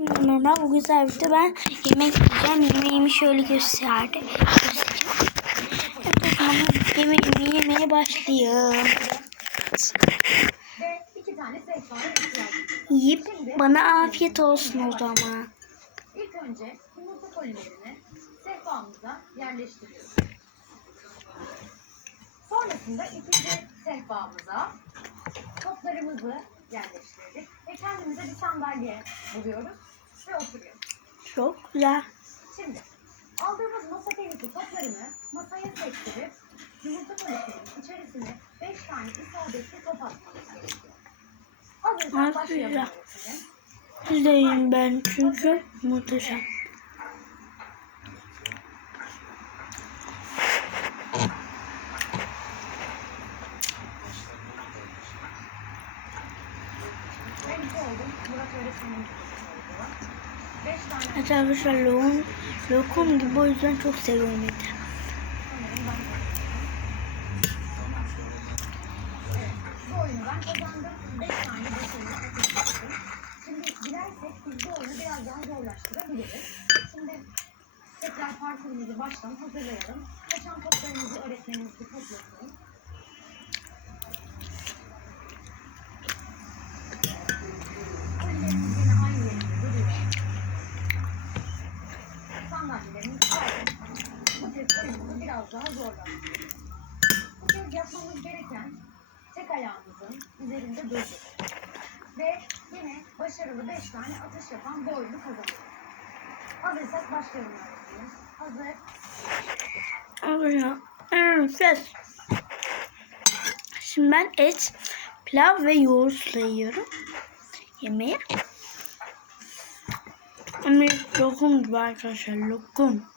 Merhaba bugün serviste ben yemek yiyeceğim. Yemeğimi şöyle gösterdi. Göstereceğim. Evet o zaman yemeğimi yemeye başlayayım. Yiyip bana afiyet olsun o zaman. İlk önce yumurta kolilerini sehpamıza yerleştiriyoruz. Sonrasında ikinci sehpamıza toplarımızı yerleştirdik ve kendimize bir sandalye buluyoruz ve oturuyoruz. Çok güzel. Şimdi aldığımız masa tenisi toplarını masaya sektirip yumurta kolisinin içerisine 5 tane isabetli top atmamız gerekiyor. Hazırsan başlayalım. İzleyin ben çünkü muhteşem. Oldum. Murat öğretmenim oldu. 5 tane Evet arkadaşlar lokum, lokum gibi o yüzden çok seviyorum eti. sanırım ben Evet, bu oyunu ben kazandım. 5 tane başarılı atıştırdım. Şimdi tekrar parkurumuzu baştan hazırlayalım. Kaçan toplarımızı öğretmenimiz bir toplasın. Biraz daha zorlaştırıyoruz. Bu yapmamız gereken tek ayağımızın üzerinde durmak. Ve yine başarılı 5 tane atış yapan bu oyunu kazanıyoruz. Hazırsak başlayalım öğretmenim. Hazır. Arkadaşlar enfes. Şimdi ben et, pilav ve yoğurtla yiyorum. Yemeği. Ama lokum gibi arkadaşlar lokum.